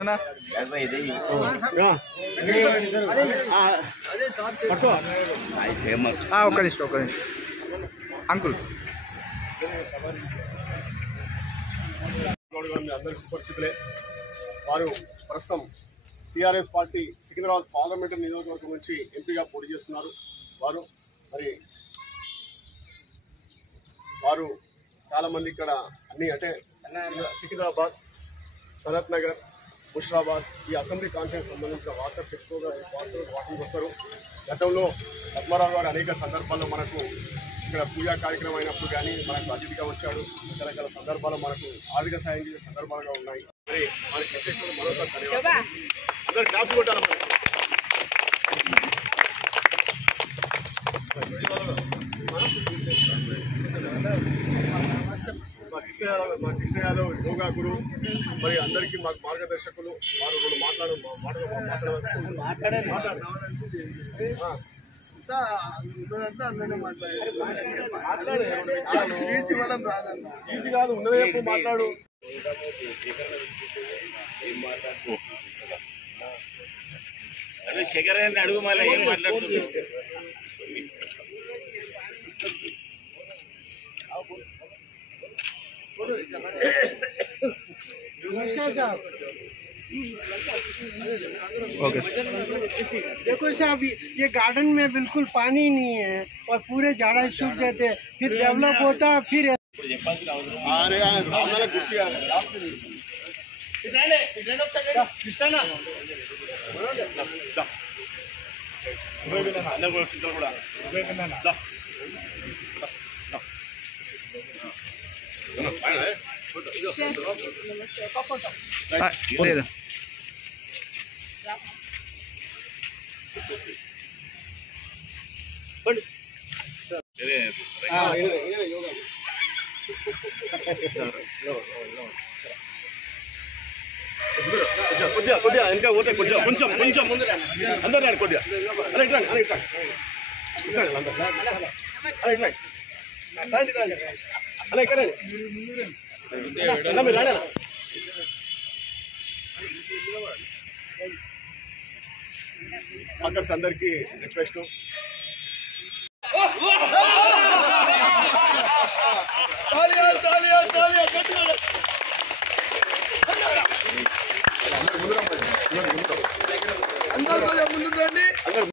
Uncle అందరూ సుపరిచితులే. వారు ప్రస్తుతం టీఆర్ఎస్ పార్టీ సికింద్రాబాద్ పార్లమెంటరీ నియోజకవర్గం నుంచి ఎంపీగా పోటీ చేస్తున్నారు. వారు చాలామంది ఇక్కడ అన్ని అంటే సికింద్రాబాద్, సనత్ నగర్, ముషిరాబాద్ ఈ అసెంబ్లీ కాన్ఫరెన్స్ సంబంధించిన వాకర్స్ ఎక్కువగా వాకింగ్ వస్తారు. గతంలో పద్మారావు గారు అనేక సందర్భాల్లో మనకు ఇక్కడ పూజా కార్యక్రమం అయినప్పుడు కానీ మనకు అతిథిగా వచ్చాడు. రకరకాల సందర్భాలు మనకు ఆర్థిక సాయం చేసే సందర్భాలుగా ఉన్నాయి. మరి మనకి విశేషంగా మరోసారి ధన్యవాదాలు. అందరూ క్లాస్ కొట్టాలి. మా కృష్ణ యాదవ్ యోగా గురు, మరి అందరికీ మాకు మార్గదర్శకులు. వారు రెండు ఈజీ కాదు, ఉన్నదే ఎప్పుడు మాట్లాడు. శేఖర్ అడుగు మళ్ళీ ఏం మాట్లాడుతుంది. नमस्कार साहब। ओके देखो साहब, ये गार्डन में बिल्कुल पानी नहीं है और पूरे झाड़ा सूख गए थे, फिर डेवलप होता फिर కొద్దిగా ఇంకా పోతే కొంచెం అందరు రాడు కొద్దిగా. అలా ఇట్లా అలా ఇట్లా అలా ఇక్కడ మీరు రాడా అందరికీ రిక్వెస్ట్.